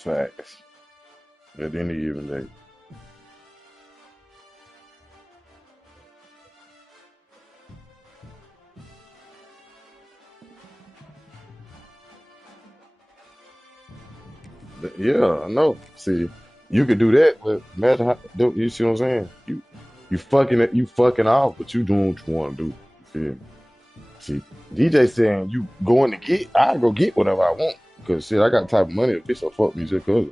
Facts. At any given day. Yeah, I know. See, you could do that, but imagine how, you see what I'm saying? You fucking it, you fucking off, but you doing what you want to do. You feel me? See, DJ saying you going to get, I go get whatever I want. Because shit, I got the type of money, a bitch will fuck me just cause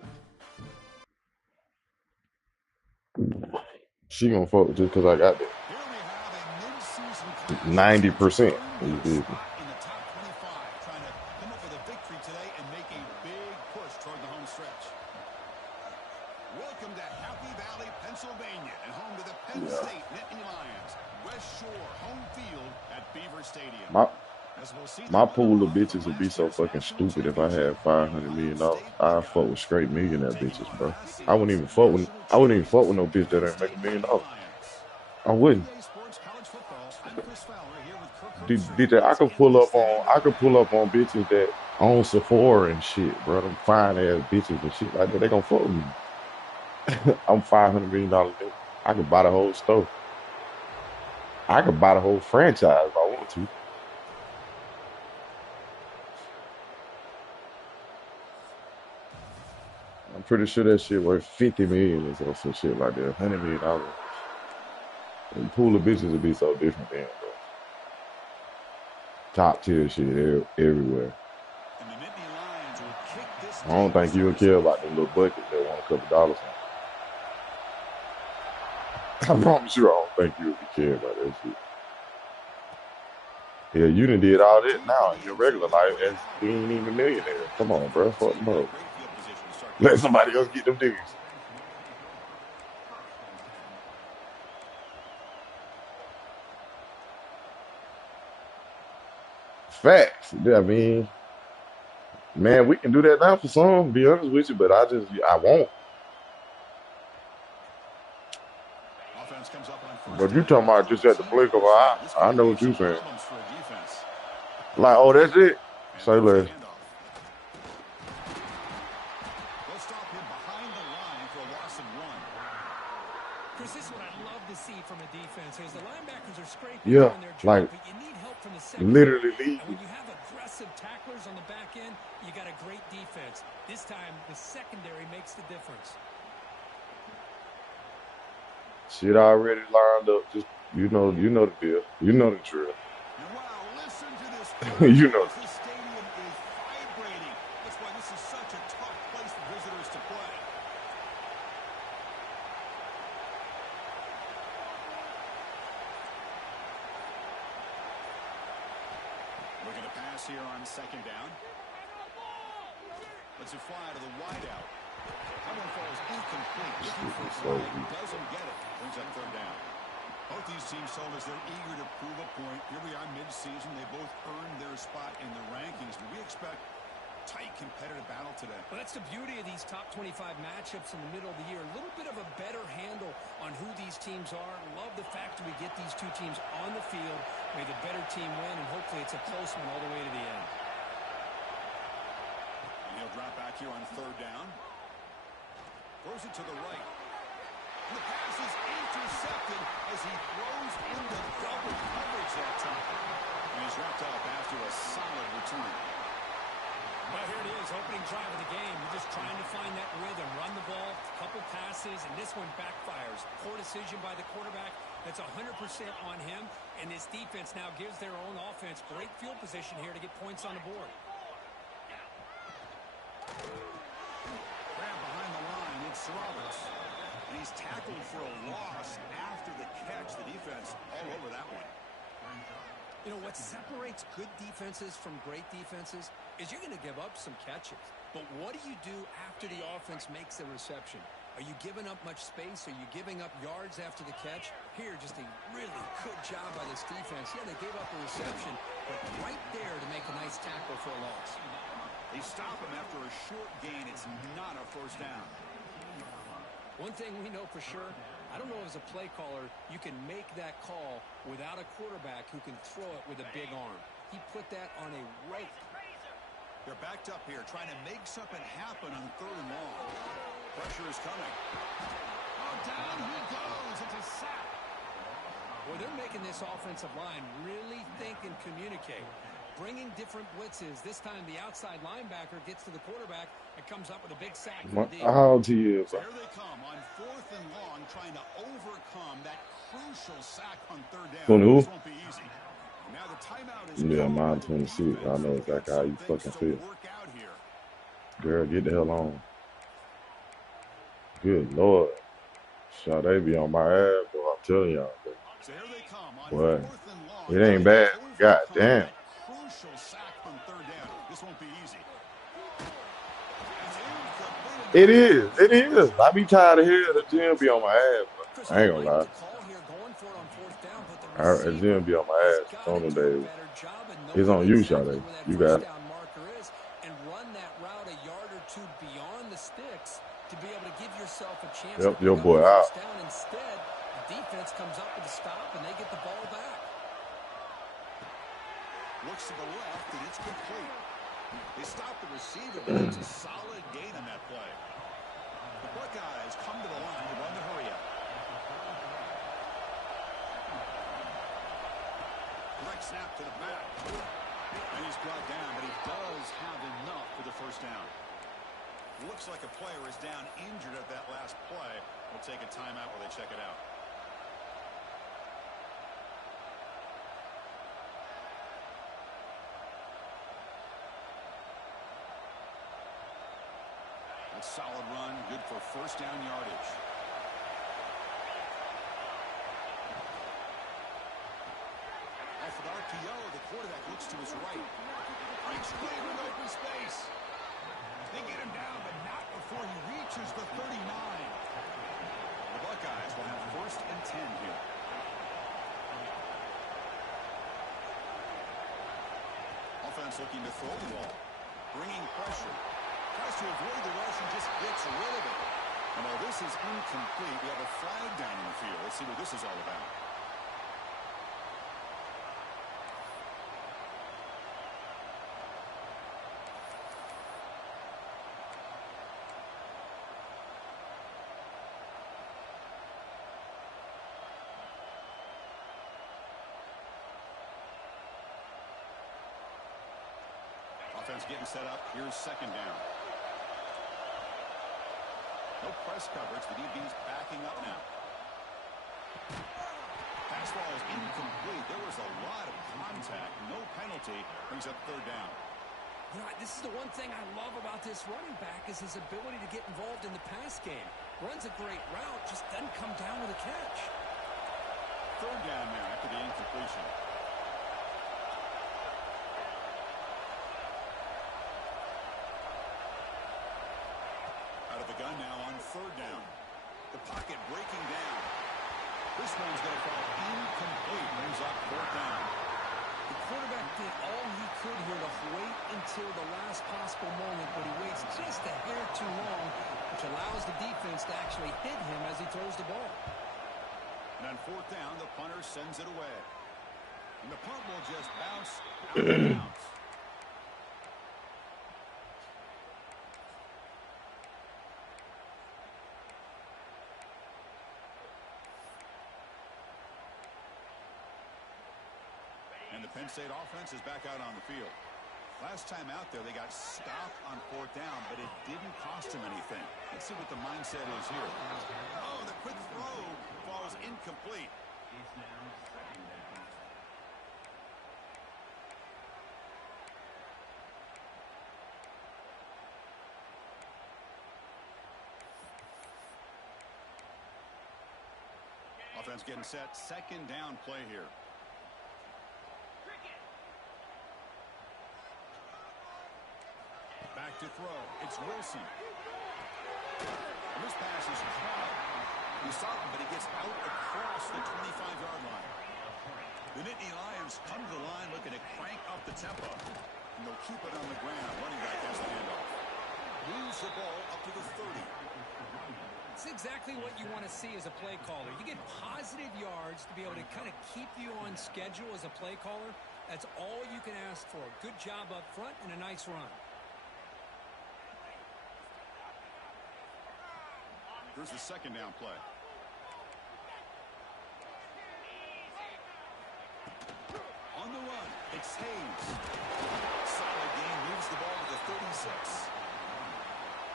she gonna fuck just cause I got that. Here we have a mid-season clash as teams 90%. earn You their feel me? spot in the top 25, trying to come up with a victory today and make a big push toward the home stretch. Welcome to Happy Valley, Pennsylvania, and home to the Penn Yeah. State Nittany Lions. West Shore home field at Beaver Stadium. My As we'll see the my pool of runner-up from bitches would be last so year's fucking national stupid if I championship, had the $500 million. Ohio State I'd fuck Buckeyes. with straight millionaire Taking bitches, on bro. last I wouldn't season's even fuck with national I wouldn't even fuck champions, with no the bitch that Penn ain't make State $1 million. Nittany Lions. I wouldn't. EA Sports College Football. I'm Chris Fowler here with Kirk Herbstreit. DJ, It's endless Saturday I could night. pull up on bitches that own Sephora and shit, bro. Them fine ass bitches and shit like that. They gonna fuck with me. I'm $500 million nigga. I could buy the whole store. I could buy the whole franchise if I want to. I'm pretty sure that shit worth 50 million or some shit like that. $100 million. And pool of bitches would be so different then, bro. Top tier shit everywhere. And the Nittany Lions will kick this I don't think you would dinosaur's care off. about them little buckets that want a couple dollars on. I promise you, I don't think you would be caring about that shit. Yeah, you done did all Looking that deep in now in the your end zone regular here life right as now. you ain't even a millionaire. Come on, bro. Defense Fuck them even in up. great field position to start the Let game. somebody else get them niggas. Facts. Yeah, I mean, man, we can do that now for some, to be honest with you, but I won't. Offense comes up on first But you down talking with about four just at the blink receivers. of an And eye. this could I know create what you some saying. problems for a defense. Like, oh, that's it. And Say there's the less. handoff. They'll stop him behind the line for a loss of one. Chris, this is what I love to see from a defense is the linebackers are scraping, Yeah, doing their job, like but you need help from the literally secondary. And when leading. you have aggressive tacklers on the back end, you got a great defense. This time, the secondary makes the difference. Shit already lined up. Just you know the deal. You know the drill. And wow, listen to this You crowd know as the this stadium is vibrating. That's why this is such a tough place for visitors to play. Looking to pass here on second down. Let's it fly to the wideout. That one falls incomplete. Looking for a so play. Doesn't get it. Brings up third down. Both these teams told us they're eager to prove a point. Here we are mid-season. They both earned their spot in the rankings. But we expect tight competitive battle today. Well, that's the beauty of these top 25 matchups in the middle of the year. A little bit of a better handle on who these teams are. Love the fact that we get these two teams on the field. May the better team win, and hopefully it's a close one all the way to the end. And he'll drop back here on third down. Throws it to the right. And the pass is intercepted as he throws into double coverage that time. And he's wrapped up after a solid return. Well, here it is, opening drive of the game. You're just trying to find that rhythm, run the ball, a couple passes, and this one backfires. Poor decision by the quarterback. That's 100% on him, and this defense now gives their own offense great field position here to get points on the board. Grab behind the line, it's Roberts. And he's tackled for a loss after the catch. The defense all over that one. You know, what separates good defenses from great defenses is you're going to give up some catches. But what do you do after the offense makes the reception? Are you giving up much space? Are you giving up yards after the catch? Here, just a really good job by this defense. Yeah, they gave up a reception, but right there to make a nice tackle for a loss. They stop him after a short gain. It's not a first down. One thing we know for sure, I don't know as a play caller, you can make that call without a quarterback who can throw it with a big arm. He put that on a rope. They're backed up here, trying to make something happen on 3rd and long. Pressure is coming. Oh, down he goes. It's a sack. Well, they're making this offensive line really think and communicate. Bringing different blitzes. This time the outside linebacker gets to the quarterback and comes up with a big sack for the D. How old he is? So here they come on 4th and long, trying to overcome that crucial sack on 3rd down. This won't be easy. Now the timeout is mine 26. I know exactly how you fucking feel. Girl, get the hell on. Good Lord. Shall they be on my ass, boy? I'm telling y'all. So here they come on Boy, 4th and long. it ain't bad. God damn. Crucial sack on 3rd down. This won't be easy. It is. It is. I be tired of hearing the gym be on my ass, bro. I ain't gonna lie. The gym be on my ass on them days. It's on you, Shawty. You got it. And run that route a yard or two beyond the sticks to be able to give yourself a chance. Yep, your boy out. Down. Instead, the defense comes up with a stop and they get the ball back. Looks to the left and it's complete. They stop the receiver, but it's a solid gain on that play. The Buckeyes come to the line to run the hurry up. Direct snap to the back. And he's brought down, but he does have enough for the first down. Looks like a player is down injured at that last play. We'll take a timeout while they check it out. A solid run, good for first down yardage. Off an RPO, the quarterback looks to his right. Breaks clean with open space. They get him down, but not before he reaches the 39. The Buckeyes will have 1st and 10 here. Offense looking to throw the ball. Bringing pressure. Tries to avoid the rush and just gets rid of it. And while this is incomplete, we have a flag down in the field. Let's see what this is all about. Offense getting set up. Here's 2nd down. No press coverage. The DB's backing up now. Pass ball is incomplete. There was a lot of contact. No penalty. Brings up 3rd down. You know, this is the one thing I love about this running back is his ability to get involved in the pass game. Runs a great route, just doesn't come down with a catch. 3rd down there after the incompletion. Out of the gun now on 3rd down. The pocket breaking down. This one's going to fall incomplete. Brings up 4th down. The quarterback did all he could here to wait until the last possible moment, but he waits just a hair too long, which allows the defense to actually hit him as he throws the ball. And on 4th down, the punter sends it away. And the punt will just bounce out of bounds. And the Penn State offense is back out on the field. Last time out there, they got stopped on 4th down, but it didn't cost them anything. Let's see what the mindset is here. Oh, the quick throw falls incomplete. Offense getting set. 2nd down play here. Back to throw. It's Wilson. And this pass is caught. He stopped him, but he gets out across the 25-yard line. The Nittany Lions come to the line looking to crank up the tempo. And they'll keep it on the ground. Running back has the handoff. Moves the ball up to the 30. It's exactly what you want to see as a play caller. You get positive yards to be able to kind of keep you on schedule as a play caller. That's all you can ask for. Good job up front and a nice run. Here's the second down play. On the run, it's Hayes. Solid game, moves the ball to the 36.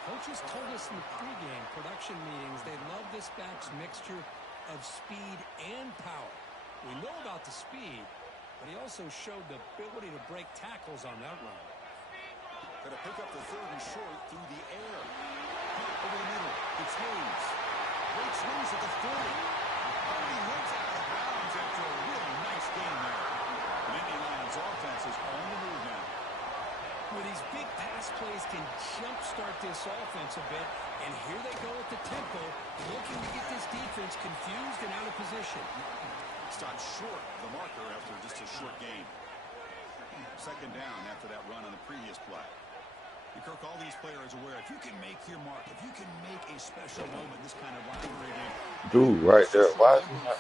Coaches told us in the pregame production meetings they love this back's mixture of speed and power. We know about the speed, but he also showed the ability to break tackles on that run. Going to pick up the third and short through the air. Over the middle, it's Hayes. Breaks loose at the 40. Oh, he heads out of bounds after a really nice game there. The Indy Lions offense is on the move now. Where these big pass plays can jumpstart this offense a bit, and here they go at the tempo, looking to get this defense confused and out of position. Stopped short of the marker after just a short game. Second down after that run on the previous play. Kirk, all these players are aware, if you can make your mark, if you can make a special moment, this kind of rivalry game. Dude, right there. Why is he not?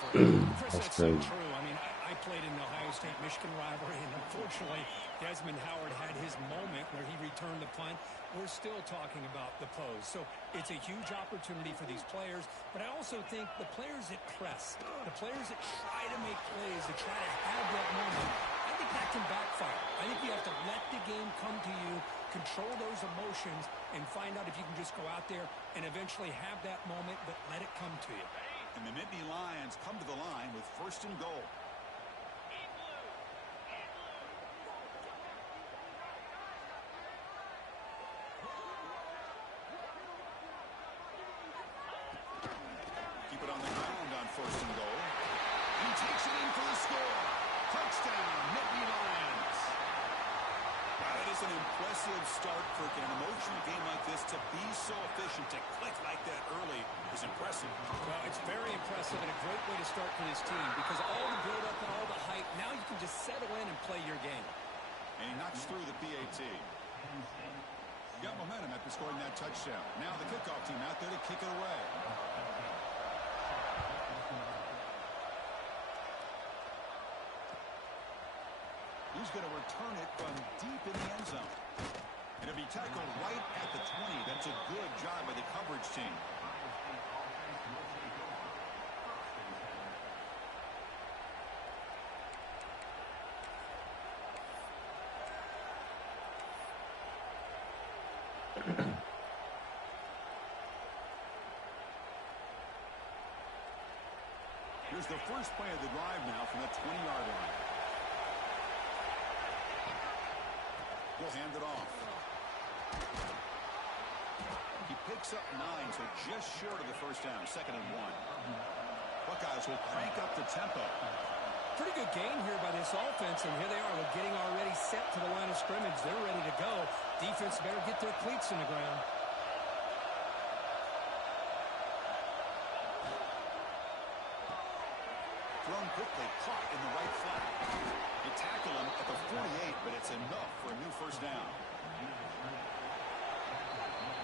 Chris, That's that's so crazy. true. I mean, I played in the Ohio State-Michigan rivalry, and unfortunately, Desmond Howard had his moment where he returned the punt. We're still talking about the pose. So it's a huge opportunity for these players, but I also think the players that press, the players that try to make plays, that try to have that moment, I think that can backfire. I think you have to let the game come to you, control those emotions, and find out if you can just go out there and eventually have that moment, but let it come to you. And the Nittany Lions come to the line with first and goal. Keep it on the ground on first and goal. He takes it in for the score. Touchdown, Nittany Lions. Wow, that is an impressive start, Kirk. In an emotional game like this, to be so efficient, to click like that early is impressive. Well, it's very impressive and a great way to start for this team because all the build-up and all the hype, now you can just settle in and play your game. And he knocks through the PAT. Got momentum after scoring that touchdown. Now the kickoff team out there to kick it away. He's going to return it from deep in the end zone. And it'll be tackled right at the 20. That's a good job by the coverage team. Here's the first play of the drive now from the 20-yard line. He'll hand it off. He picks up 9, so just short of the first down, 2nd and 1. Buckeyes will crank up the tempo. Pretty good game here by this offense, and here they are. They're getting already set to the line of scrimmage. They're ready to go. Defense better get their cleats in the ground. Thrown quickly, caught in the right flat. They tackle him at the 48, but it's enough for a new first down.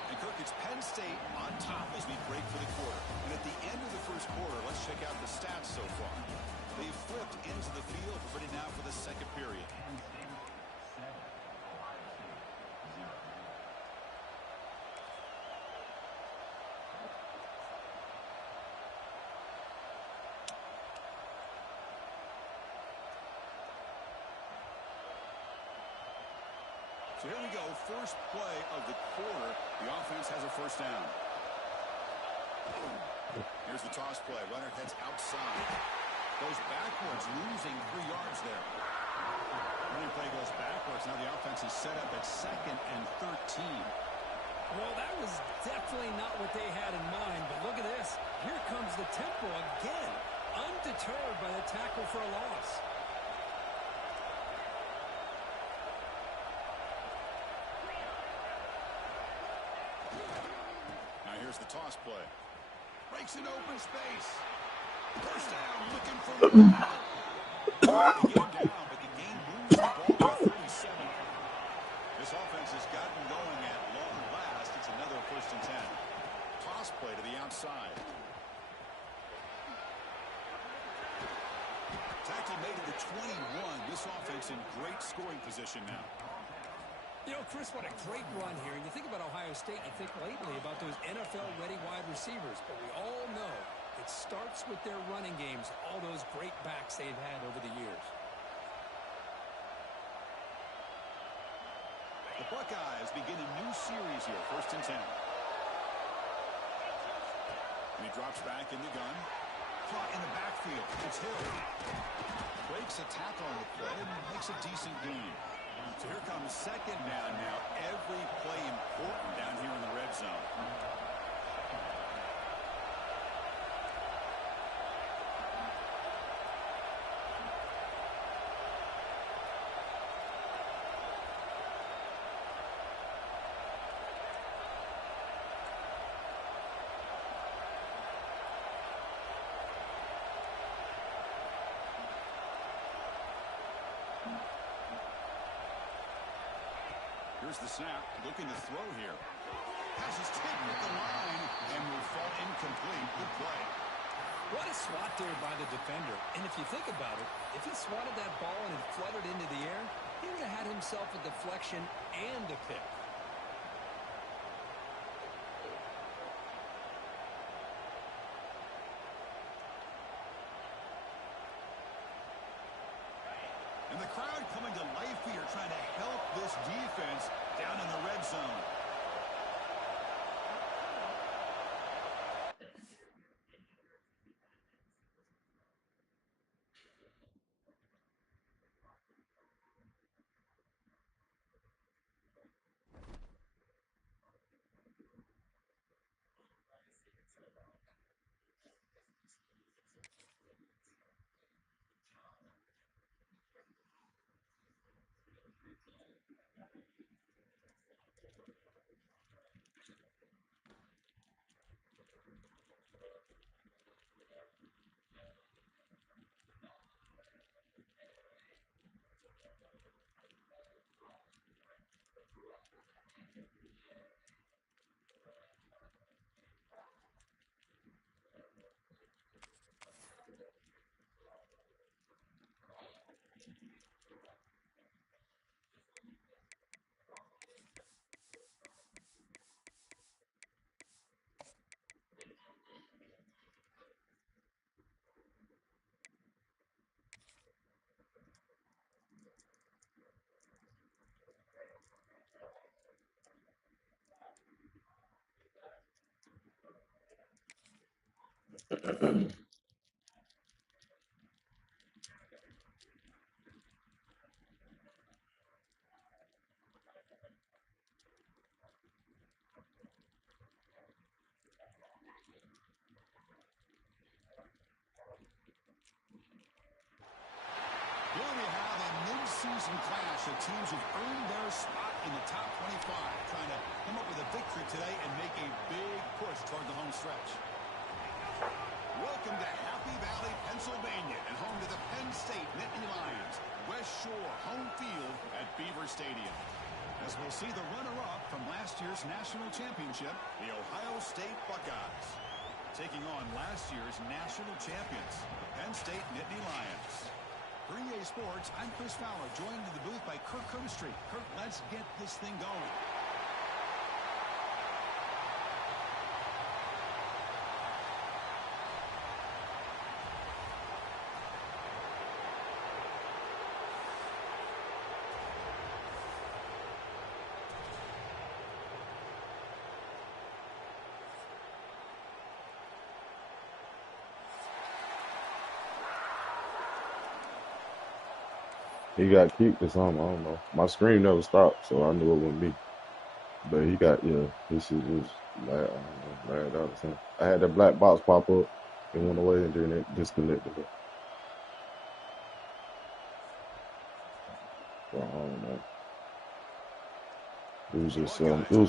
And Kirk, it's Penn State on top as we break for the quarter. And at the end of the first quarter, let's check out the stats so far. They've flipped into the field, ready now for the second period. So here we go, first play of the quarter. The offense has a first down. Here's the toss play. Runner heads outside. Goes backwards, losing 3 yards there. Running play goes backwards. Now the offense is set up at 2nd and 13. Well, that was definitely not what they had in mind, but look at this. Here comes the tempo again, undeterred by the tackle for a loss. Here's the toss play. Breaks an open space. First down, looking for the game down, but the game moves the ball to 37. This offense has gotten going at long last. It's another 1st and 10. Toss play to the outside. Tackle made it to 21. This offense in great scoring position now. You know, Chris, what a great run here. And you think about Ohio State, you think lately about those NFL-ready wide receivers. But we all know it starts with their running games, all those great backs they've had over the years. The Buckeyes begin a new series here, 1st and 10. And he drops back in the gun. Caught in the backfield. It's Hill. Breaks a tackle on the play and makes a decent gain. So here comes 2nd down now. Every play important down here in the red zone. Here's the snap, looking to throw here. Pass is taken at the line and will fall incomplete. Good play. What a swat there by the defender. And if you think about it, if he swatted that ball and it fluttered into the air, he would have had himself a deflection and a pick. And the crowd coming to life here, trying to help this defense down in the red zone. Here we have a mid-season clash of teams who've earned their spot in the top 25, trying to come up with a victory today and make a big push toward the home stretch. Welcome to Happy Valley, Pennsylvania, and home to the Penn State Nittany Lions. West Shore home field at Beaver Stadium. As we'll see the runner-up from last year's national championship, the Ohio State Buckeyes, taking on last year's national champions, the Penn State Nittany Lions. For EA Sports, I'm Chris Fowler, joined in the booth by Kirk Herbstreit. Kirk, let's get this thing going. He got kicked or something. I don't know. My screen never stopped, so I knew it wasn't me. But he got, yeah, his shit was like, I don't know, lagged out or something. I had that black box pop up. It went away and then it disconnected it. So I don't know. It was just selling too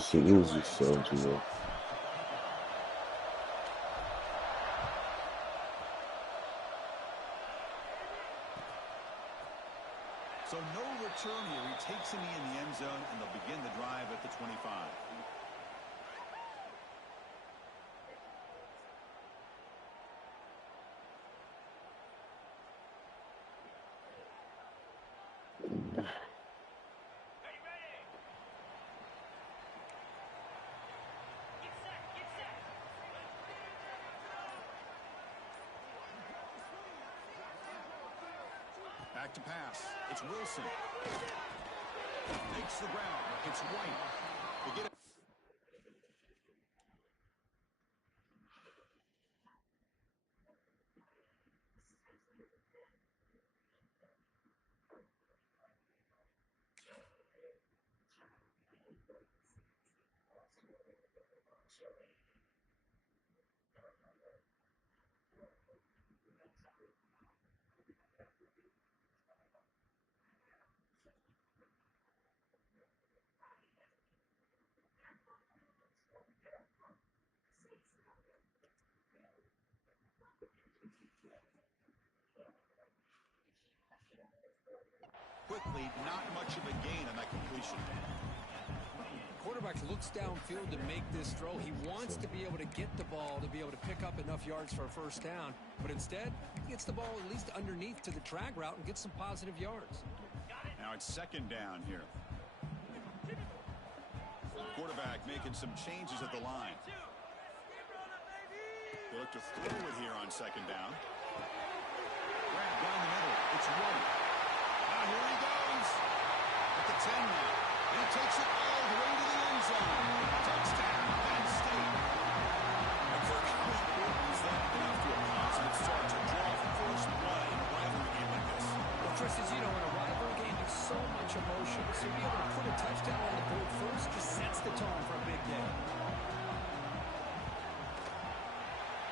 well. So no return here. He takes him in the end zone, and they'll begin the drive at the 25. Back to pass. It's Wilson. Makes the ground. It's White. They get it. Quickly, not much of a gain on that completion. Quarterback looks downfield to make this throw. He wants to be able to get the ball to be able to pick up enough yards for a first down, but instead, he gets the ball at least underneath to the drag route and gets some positive yards. Now it's second down here. Quarterback making some changes at the line. They look to throw it here on second down. Grab down the middle. It's White. Now here he goes. At the 10 now. And he takes it all the way to the end zone. Touchdown, Penn State. Kirk, how important is that enough to a positive start to draw first blood in a rivalry game like this? Well, Chris, as you know, in a rivalry game, there's so much emotion. So to be able to put a touchdown on the board first just sets the tone for a big day.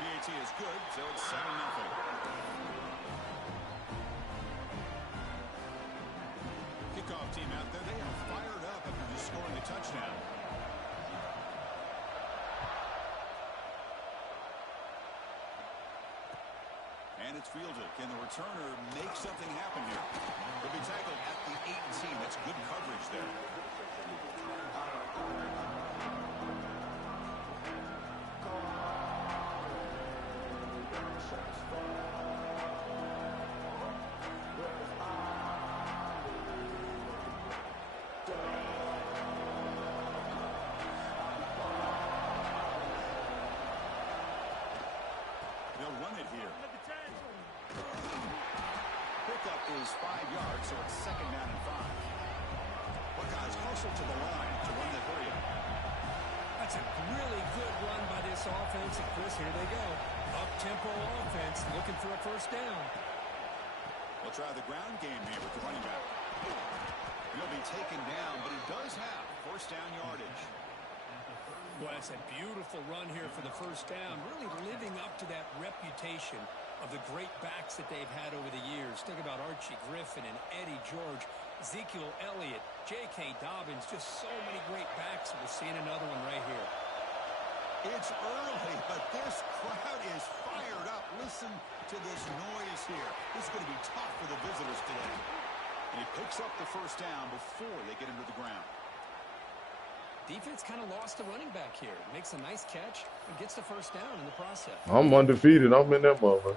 PAT is good, so it's 7-0. Kickoff team out there, they are fired up after just scoring a touchdown. And it's fielded. Can the returner make something happen here? He'll be tackled at the 18. That's good coverage there. They'll run it here. Pickup is 5 yards, so it's second down and 5. Buckeyes hustle to the line to run the hurry up. That's a really good run by this offense. And Chris, here they go. Up-tempo offense looking for a first down. They'll try the ground game here with the running back. He'll be taken down, but he does have first down yardage. Well, that's a beautiful run here for the first down, really living up to that reputation of the great backs that they've had over the years. Think about Archie Griffin and Eddie George, Ezekiel Elliott, J.K. Dobbins, just so many great backs. We're seeing another one right here. It's early, but this crowd is fired up. Listen to this noise here. This is going to be tough for the visitors today. And he picks up the first down before they get him to the ground. Defense kind of lost the running back here. Makes a nice catch and gets the first down in the process. I'm undefeated. I'm in that mother.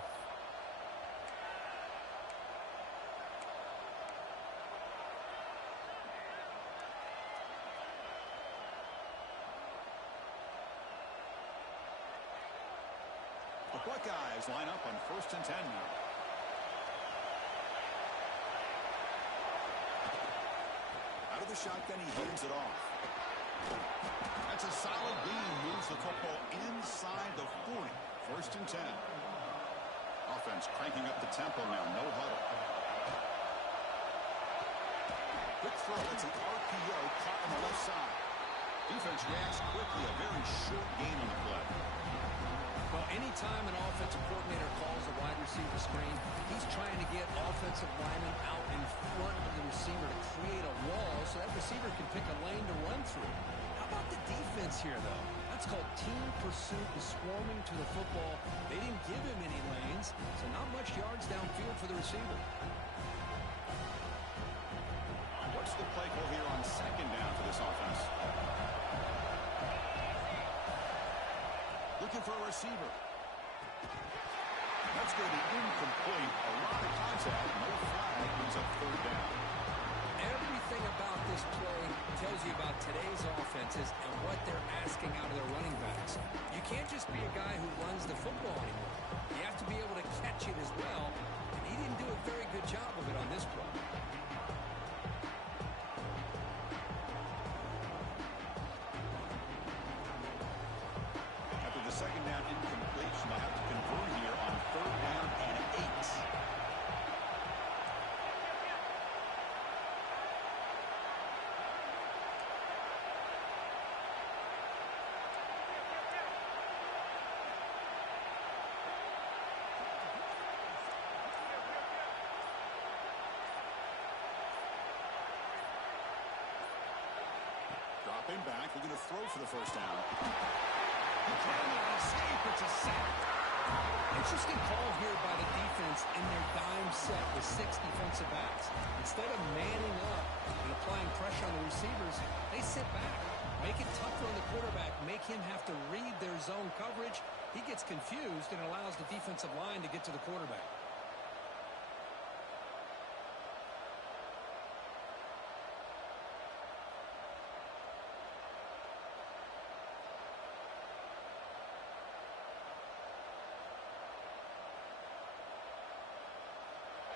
The Buckeyes line up on first and 10 now. Out of the shotgun, he hands it off. That's a solid gain. Moves the football inside the 40. First and 10. Offense cranking up the tempo now. No huddle. Quick throw. That's an RPO caught on the left side. Defense reacts quickly. A very short gain on the play. Well, anytime an offensive coordinator calls a wide receiver screen, he's trying to get offensive linemen out in front of the receiver to create a wall so that receiver can pick a lane to run through. How about the defense here, though? That's called team pursuit and swarming to the football. They didn't give him any lanes, so not much yards downfield for the receiver. What's the play call here on second down for this offense? Looking for a receiver. That's going to be incomplete. A lot of contact. No flag. Brings up third down. Everything about this play tells you about today's offenses and what they're asking out of their running backs. quarterbacks, you can't just be a guy who runs the football anymore. You have to be able to catch it as well, and he didn't do a very good job of it on this play. After the second down incompletion, they'll have to convert here on third down and 8. Dropping back, looking to throw for the first down. He cannot escape. It's a sack. Interesting call here by the defense in their dime set with 6 defensive backs. Instead of manning up and applying pressure on the receivers, they sit back, make it tougher on the quarterback, make him have to read their zone coverage. He gets confused and allows the defensive line to get to the quarterback.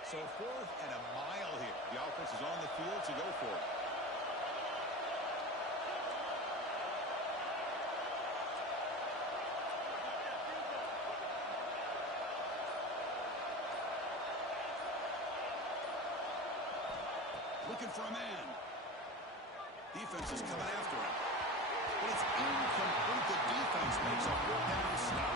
So 4th and a mile here. The offense is on the field to go for it. Looking for a man. Defense is coming after him. But it's incomplete. The defense makes a 4th down stop.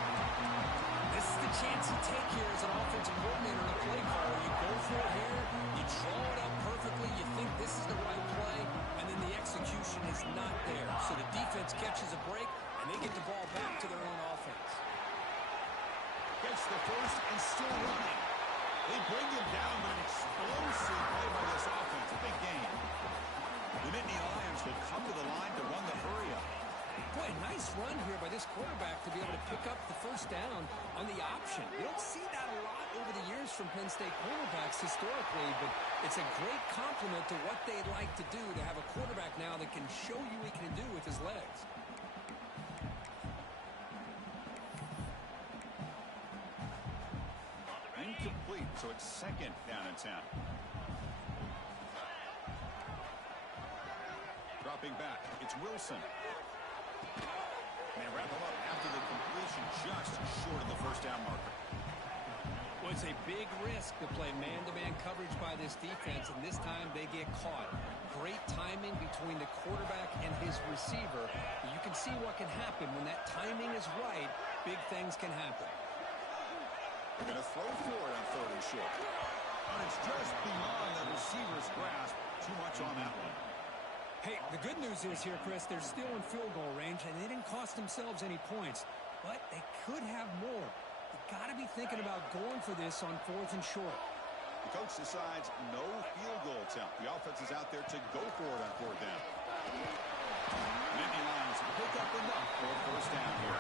This is the chance you take here as an offensive coordinator and a play caller. You go for it here, you draw it up perfectly, you think this is the right play, and then the execution is not there. So the defense catches a break, and they get the ball back to their own offense. Gets the first and still running. They bring him down, but an explosive play by this offense. A big game. The Nittany Lions will come to the line to run the hurry-up. Boy, nice run here by this quarterback to be able to pick up the first down on the option. You don't see that a lot over the years from Penn State quarterbacks historically, but it's a great compliment to what they'd like to do to have a quarterback now that can show you what he can do with his legs. Incomplete, so it's 2nd down and 10. Dropping back, it's Wilson. They wrap him up after the completion, just short of the first down marker. Well, it's a big risk to play man-to-man coverage by this defense, and this time they get caught. Great timing between the quarterback and his receiver. You can see what can happen when that timing is right. Big things can happen. They're going to throw for it on 3rd and short. And it's just beyond the receiver's grasp. Too much on that one. Hey, the good news is here, Chris, they're still in field goal range, and they didn't cost themselves any points. But they could have more. You've got to be thinking about going for this on 4th and short. The coach decides no field goal attempt. The offense is out there to go for it on 4th down. Nittany Lions pick up enough for a first down here.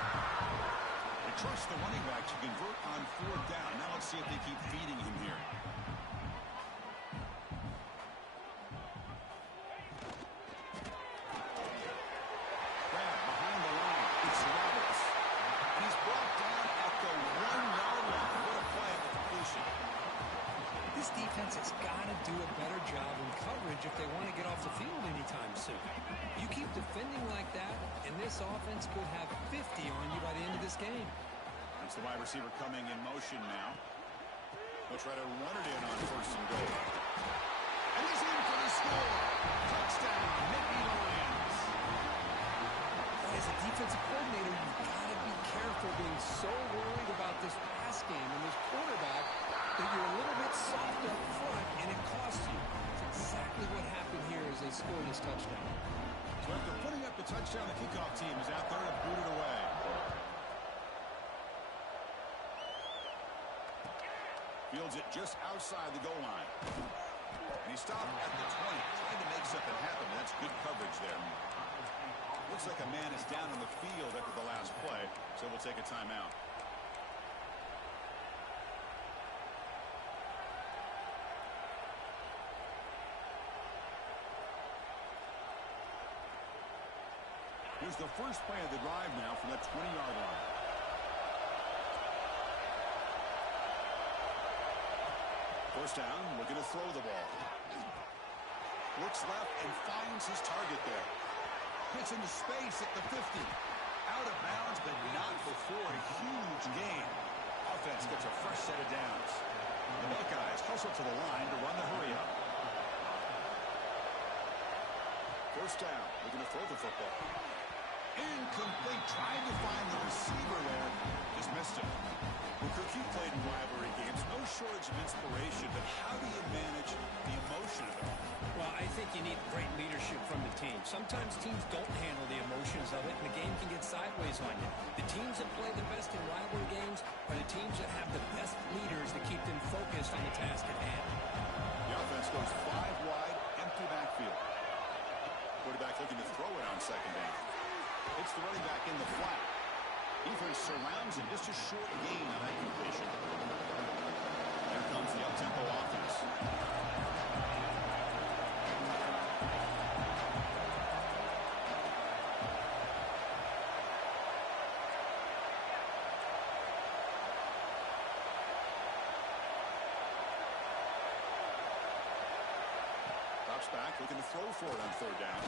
They trust the running back to convert on 4th down. Now let's see if they keep feeding him here. Has got to do a better job in coverage if they want to get off the field anytime soon. You keep defending like that, and this offense could have 50 on you by the end of this game. That's the wide receiver coming in motion now. They'll try to run it in on 1st and goal. And he's in for the score. Touchdown, Nittany Lions. As a defensive coordinator, you've got to be careful being so worried about this pass game and this quarterback that you're a little bit soft up front, and it costs you. It's exactly what happened here as they scored this touchdown. So after putting up the touchdown, the kickoff team is out there to boot it away. Fields it just outside the goal line. And he stopped at the 20, trying to make something happen. That's good coverage there. Looks like a man is down on the field after the last play, so we'll take a timeout. Here's the first play of the drive now from that 20-yard line. First down, looking to throw the ball. Looks left and finds his target there. Gets into space at the 50. Out of bounds, but not before a huge gain. Offense gets a fresh set of downs. The Buckeyes hustle to the line to run the hurry-up. First down, looking to throw the football. Incomplete, trying to find the receiver there. Just missed him. Well, Kirk, you played in rivalry games. No shortage of inspiration, but how do you manage the emotion of it all? Well, I think you need great leadership from the team. Sometimes teams don't handle the emotions of it, and the game can get sideways on you. The teams that play the best in rivalry games are the teams that have the best leaders to keep them focused on the task at hand. The offense goes 5 wide, empty backfield. Quarterback looking to throw it on second down. It's the running back in the flat. Defense surrounds him, just a short gain on that completion. Here comes the up-tempo offense. Drops back, looking to throw for it on third down.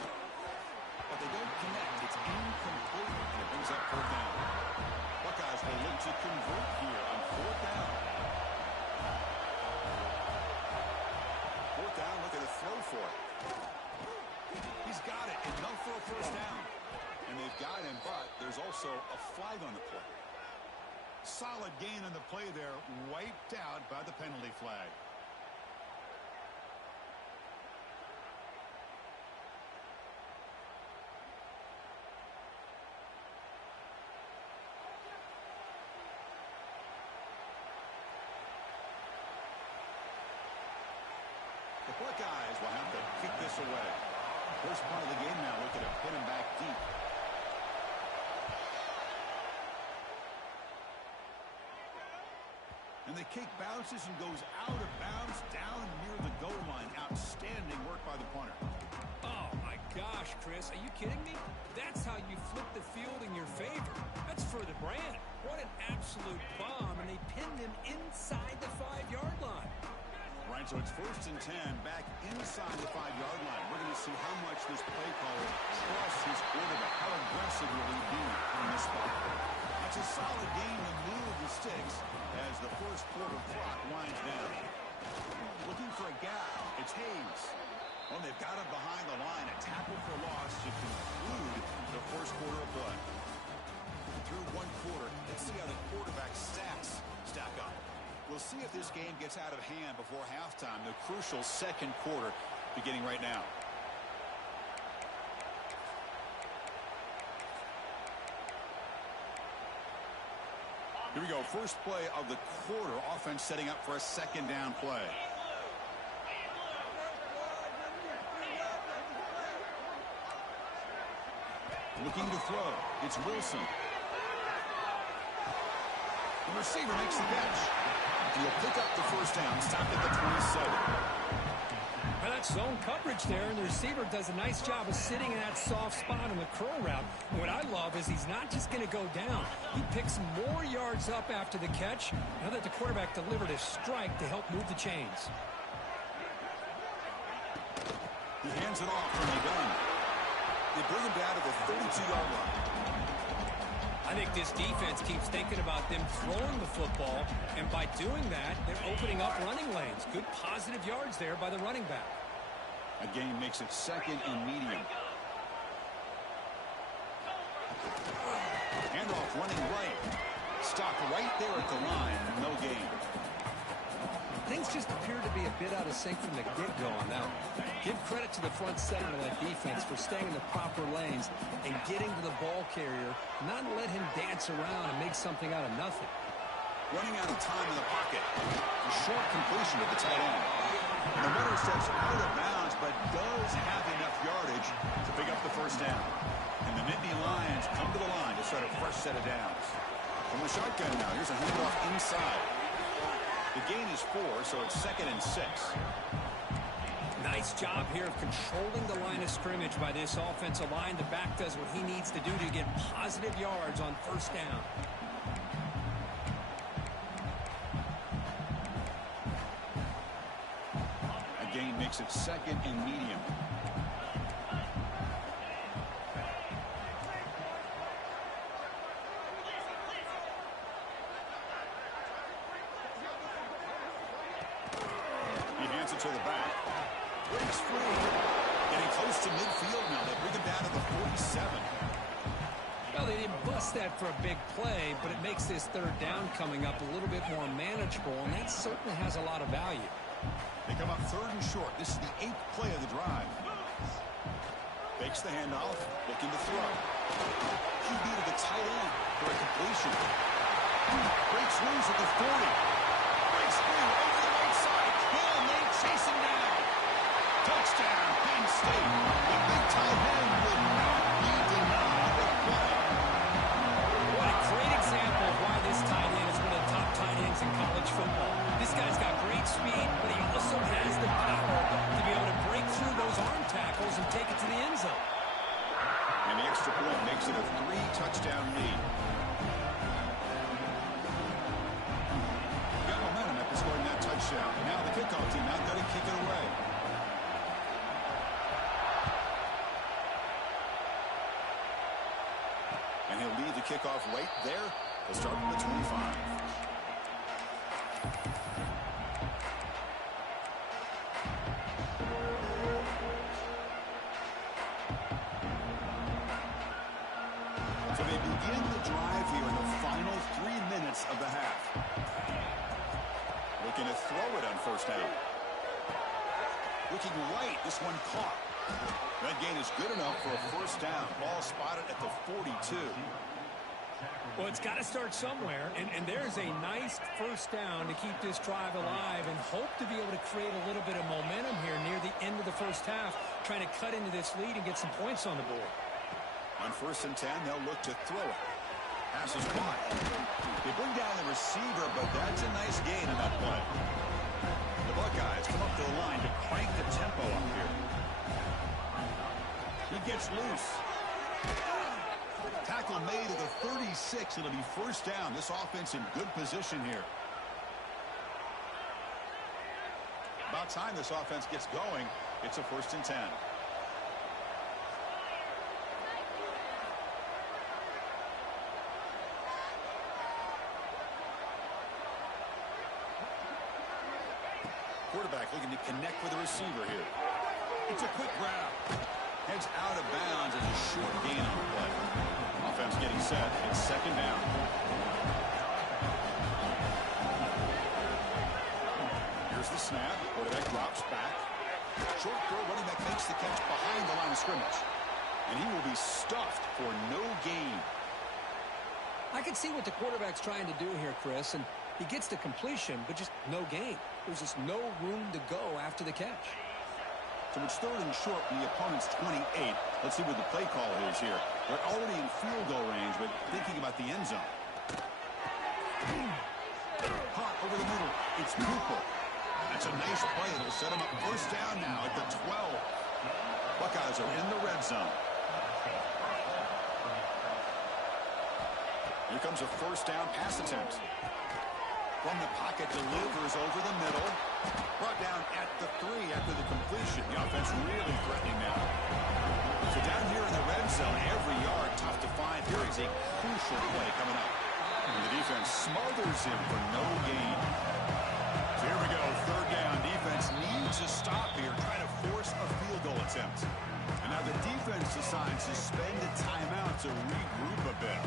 But they don't connect. It's incomplete. And it brings up fourth down. Buckeyes will look to convert here on fourth down. Fourth down, looking to throw for it. He's got it. Enough for a first down. And they've got him, but there's also a flag on the play. Solid gain on the play there. Wiped out by the penalty flag. The Buckeyes will have to kick this away. First part of the game now, looking to pin him back deep. And the kick bounces and goes out of bounds down near the goal line. Outstanding work by the punter. Oh, my gosh, Chris. Are you kidding me? That's how you flip the field in your favor. That's for the brand. What an absolute bomb, and they pinned him inside the 5-yard line. Right, so it's first and 10 back inside the 5-yard line. We're going to see how much this play caller trusts his quarterback. How aggressive will he be on this spot? That's a solid game to move the sticks as the first quarter clock winds down. Looking for a gap. It's Hayes. Well, they've got him behind the line. A tackle for loss to conclude the first quarter of play. Through one quarter, let's see how the quarterback stats stack up. We'll see if this game gets out of hand before halftime. The crucial second quarter beginning right now. Here we go. First play of the quarter. Offense setting up for a second down play. Looking to throw. It's Wilson. The receiver makes the catch. He'll pick up the first down. Stopped at the 27. Well, that's zone coverage there, and the receiver does a nice job of sitting in that soft spot on the curl route. And what I love is he's not just going to go down. He picks more yards up after the catch now that the quarterback delivered a strike to help move the chains. He hands it off from the gun. They bring him down to the 32-yard line. I think this defense keeps thinking about them throwing the football, and by doing that, they're opening up running lanes. Good positive yards there by the running back. A gain makes it second and medium. Handoff running right. Stopped right there at the line. No gain. Things just appear to be a bit out of sync from the get-go on that one. Give credit to the front seven of that defense for staying in the proper lanes and getting to the ball carrier, not let him dance around and make something out of nothing. Running out of time in the pocket. A short completion to the tight end. And the runner steps out of bounds, but does have enough yardage to pick up the first down. And the Nittany Lions come to the line to start a fresh set of downs. From the shotgun now, here's a handoff inside. The gain is 4, so it's second and 6. Nice job here of controlling the line of scrimmage by this offensive line. The back does what he needs to do to get positive yards on first down. That gain makes it 2nd and medium. He hands it to the back. Breaks free. Getting close to midfield now. They bring him down to the 47. Well, they didn't bust that for a big play, but it makes this third down coming up a little bit more manageable, and that certainly has a lot of value. They come up 3rd and short. This is the 8th play of the drive. Fakes the handoff. Looking to throw. QB to the tight end for a completion. Breaks loose at the 40. Breaks free over the right side. And they chase him down. Touchdown, Penn State. The big tight end will not be denied the play. What a great example of why this tight end is one of the top tight ends in college football. This guy's got great speed, but he also has the power to be able to break through those arm tackles and take it to the end zone. And the extra point makes it a 3-touchdown lead. Got momentum after scoring that touchdown. Now the kickoff team out there to kick it away. And he'll lead the kickoff right there. He'll start from the 25. So they begin the drive here in the final 3 minutes of the half. Looking to throw it on first down. Looking right, this one caught. That gain is good enough for a first down. Ball spotted at the 42. Well, it's got to start somewhere, and there's a nice first down to keep this drive alive and hope to be able to create a little bit of momentum here near the end of the first half, trying to cut into this lead and get some points on the board. On 1st and 10, they'll look to throw it. Pass is caught. They bring down the receiver, but that's a nice gain in that play. The Buckeyes come up to the line to crank the tempo up here. He gets loose. Tackle made at the 36. It'll be first down. This offense in good position here. About time this offense gets going. It's a 1st and 10. Quarterback looking to connect with the receiver here. It's a quick grab. Heads out of bounds as a short gain on the play. Offense getting set. It's 2nd down. Here's the snap. Quarterback drops back. Short throw. Running back makes the catch behind the line of scrimmage. And he will be stuffed for no gain. I can see what the quarterback's trying to do here, Chris, and he gets the completion, but just no gain. There's just no room to go after the catch. So it's 3rd and short from the opponent's 28. Let's see what the play call is here. They're already in field goal range, but thinking about the end zone. Hot over the middle. It's Cooper. That's a nice play. It'll set him up first down now at the 12. Buckeyes are in the red zone. Here comes a first down pass attempt. From the pocket, delivers over the middle. Brought down at the 3 after the completion. The offense really threatening now. So down here in the red zone, every yard tough to find. Here is a crucial play coming up. And the defense smothers him for no gain. So here we go, 3rd down. Defense needs to stop here, try to force a field goal attempt. And now the defense decides to spend a timeout to regroup a bit.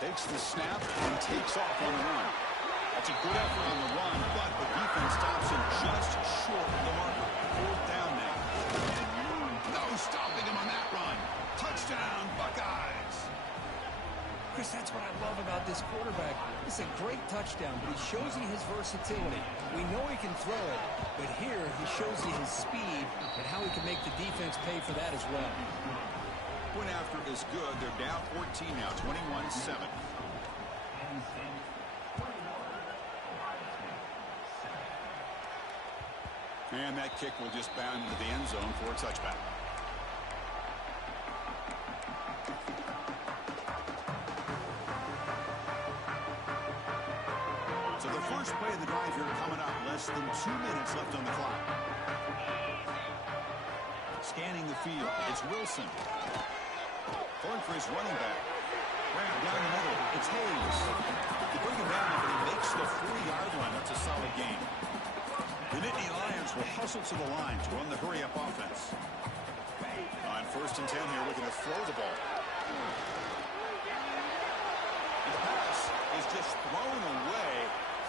Takes the snap and takes off on the run. That's a good effort on the run, but the defense stops him just short of the marker. 4th down now. No stopping him on that run. Touchdown, Buckeyes. Chris, that's what I love about this quarterback. It's a great touchdown, but he shows you his versatility. We know he can throw it, but here he shows you his speed and how he can make the defense pay for that as well. Point after is good. They're down 14 now, 21-7. And that kick will just bound into the end zone for a touchback. So the first play of the drive here coming up. Less than 2 minutes left on the clock. Scanning the field. It's Wilson. Going for his running back. Grab down the middle. It's Hayes. They bring him down, but he makes the 40-yard line. That's a solid gain. The Nittany Lions will hustle to the line to run the hurry-up offense. On 1st and 10 here, looking to throw the ball. And the pass is just thrown away.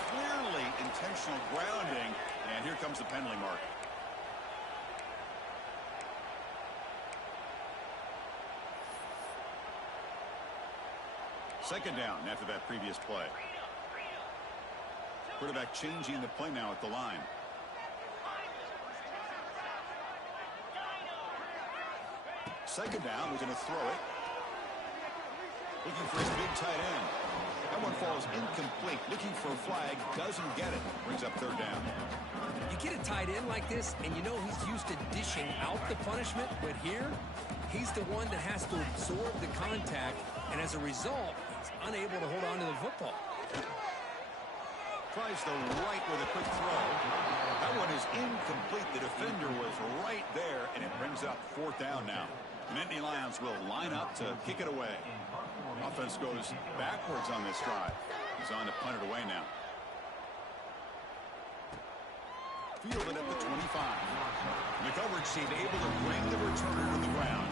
Clearly intentional grounding. And here comes the penalty mark. Second down after that previous play. Quarterback changing the play now at the line. Second down, we're going to throw it. Looking for his big tight end. That one falls incomplete. Looking for a flag, doesn't get it. Brings up 3rd down. You get a tight end like this, and you know he's used to dishing out the punishment, but here, he's the one that has to absorb the contact, and as a result, he's unable to hold on to the football. Tries the right with a quick throw. That one is incomplete. The defender was right there, and it brings up 4th down now. The Nittany Lions will line up to kick it away. Offense goes backwards on this drive. He's on to punt it away now. Fielded at the 25. The coverage team able to bring the returner to the ground.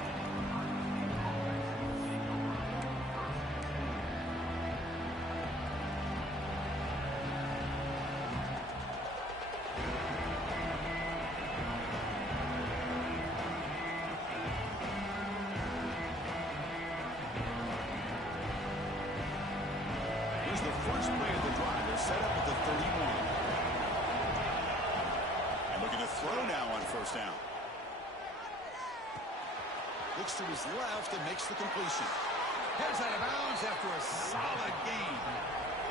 The first play of the drive is set up at the 31. And looking to throw now on 1st down. Looks to his left and makes the completion. Heads out of bounds after a solid gain.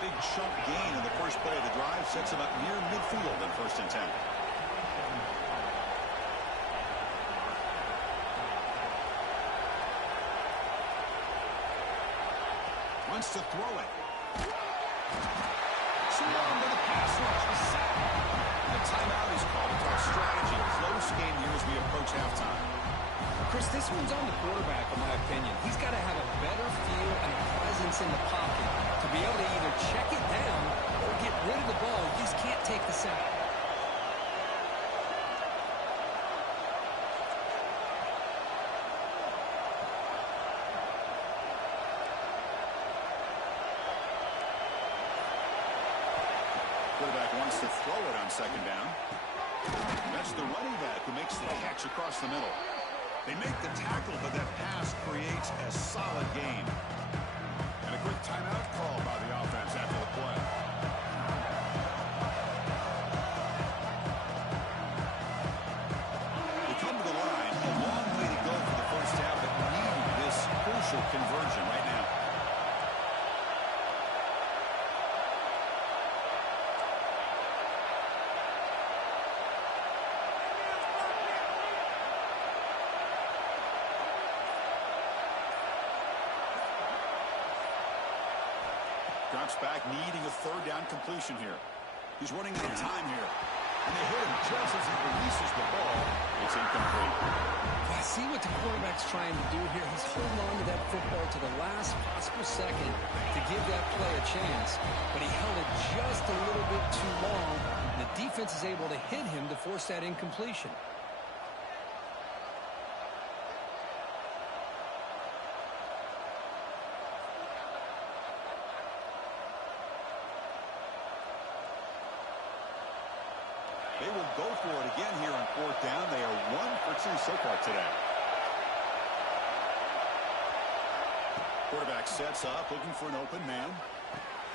Big chunk gain in the first play of the drive sets him up near midfield on 1st and 10. Wants to throw it. Long to the pass rush. A sack. The timeout is called to talk strategy. Close game here as we approach halftime. Chris, this one's on the quarterback, in my opinion. He's got to have a better feel and a presence in the pocket to be able to either check it down or get rid of the ball. You just can't take the sack. Quarterback wants to throw it on 2nd down. That's the running back who makes the catch across the middle. They make the tackle, but that pass creates a solid gain. And a quick timeout call by the offense after the play. They come to the line. A long way to go for the first half, but need this crucial conversion right now. Drops back, needing a 3rd down completion here. He's running out of time here. And they hit him just as he releases the ball. It's incomplete. I see what the quarterback's trying to do here. He's holding on to that football to the last possible second to give that play a chance. But he held it just a little bit too long. The defense is able to hit him to force that incompletion. They will go for it again here on 4th down. They are 1 for 2 so far today. Quarterback sets up, looking for an open man.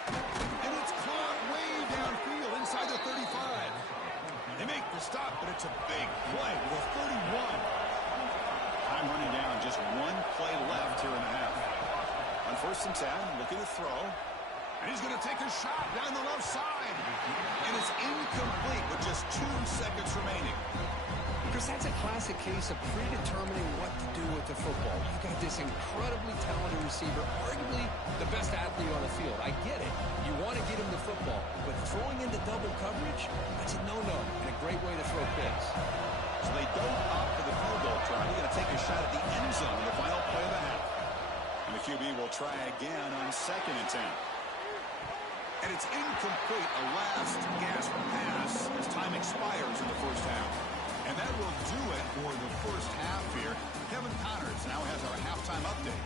And it's caught way downfield inside the 35. They make the stop, but it's a big play with a 31. Time running down, just one play left here in the half. On 1st and 10, looking to throw. And he's going to take a shot down the left side. And it's incomplete with just 2 seconds remaining. Chris, that's a classic case of predetermining what to do with the football. You've got this incredibly talented receiver, arguably the best athlete on the field. I get it. You want to get him the football. But throwing into double coverage, that's a no-no and a great way to throw picks. So they don't opt for the field goal try. They're going to take a shot at the end zone in the final play of the half. And the QB will try again on 2nd and 10. And it's incomplete, a last gasp pass as time expires in the first half. And that will do it for the first half here. Kevin Connors now has our halftime update.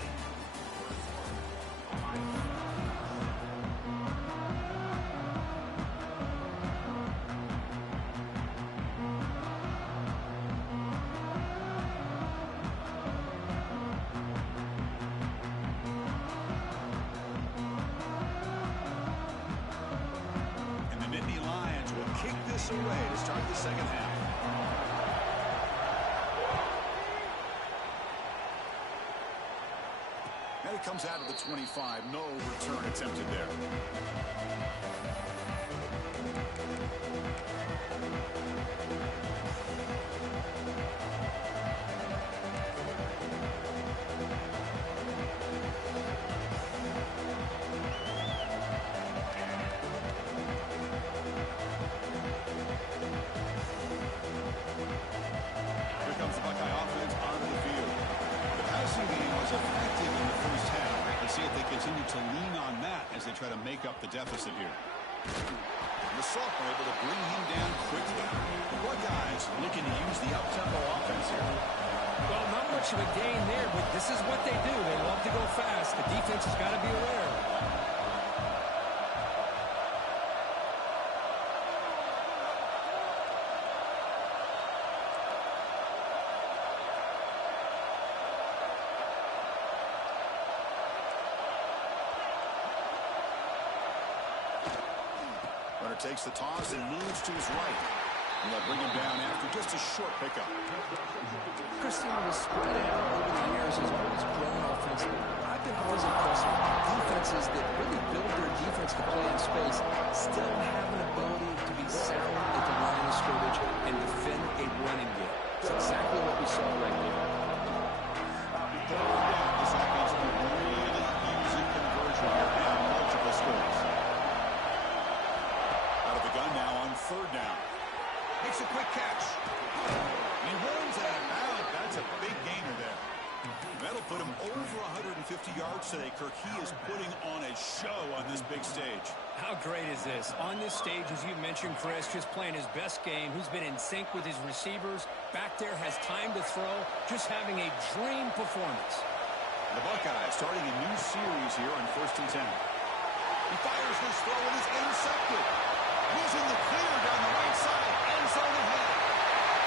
And the Nittany Lions will kick this away to start the second half. And it comes out of the 25. No return attempted there. Here comes the Buckeye offense onto the field. The passing game was effective in the first half. Let's see if they continue to lean on that as they try to make up the deficit here. The sophomore able to bring him down quickly. The Buckeyes looking to use the up-tempo offense here. Well, not much of a gain there, but this is what they do. They love to go fast. The defense has got to be aware. Runner takes the toss and moves to his right. And they'll bring him down after just a short pickup. Christian was spread out over the years, has always grown offensively. I've been always impressed with defenses that really build their defense to play in space, still have an ability to be sound at the line of scrimmage and defend a running game. It's exactly what we saw right there. This offense will really using conversion and multiple scores. Out of the gun now on 3rd down. Makes a quick catch. And he runs out of bounds. That's a big gainer there. That'll put him over 150 yards today. Kirk, he is putting on a show on this big stage. How great is this? On this stage, as you mentioned, Chris, just playing his best game. He's been in sync with his receivers. Back there, has time to throw. Just having a dream performance. The Buckeyes starting a new series here on 1st and 10. He fires this throw and it's intercepted. He's in the clear down the right side. End zone ahead.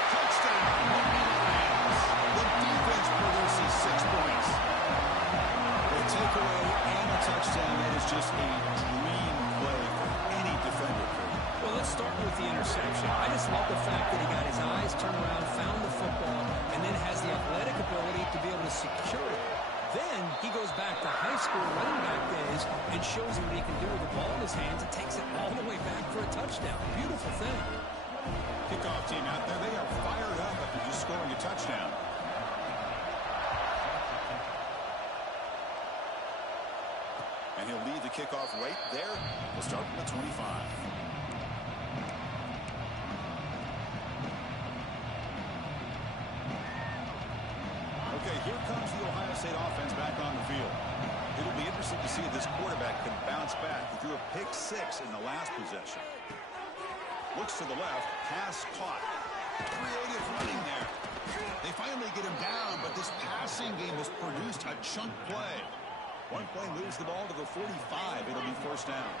Touchdown, Nittany Lions. The defense produces 6 points. The takeaway and the touchdown, that is just a dream play for any defender. Well, let's start with the interception. I just love the fact that he got his eyes turned around, found the football, and then has the athletic ability to be able to secure it. Then he goes back to high school running back days and shows you what he can do with the ball in his hands and takes it all the way back for a touchdown. Beautiful thing. Kickoff team out there, they are fired up after just scoring a touchdown. And he'll lead the kickoff right there. We'll start from the 25. Okay, here comes the Ohio State offense back on the field. It'll be interesting to see if this quarterback can bounce back. He threw a pick-6 in the last possession. Looks to the left, pass caught. Creative running there. They finally get him down, but this passing game has produced a chunk play. One play moves the ball to the 45. It'll be 1st down.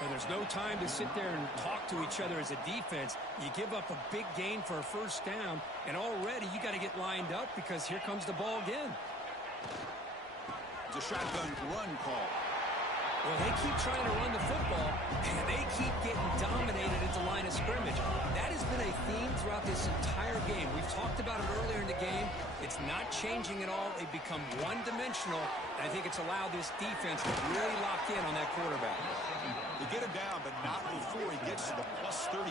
And there's no time to sit there and talk to each other as a defense. You give up a big gain for a 1st down, and already you got to get lined up because here comes the ball again. It's a shotgun run call. Well, they keep trying to run the football, and they keep getting dominated at the line of scrimmage. That has been a theme throughout this entire game. We've talked about it earlier in the game. It's not changing at all. They've become one-dimensional, and I think it's allowed this defense to really lock in on that quarterback. They get him down, but not before he gets to the plus 38.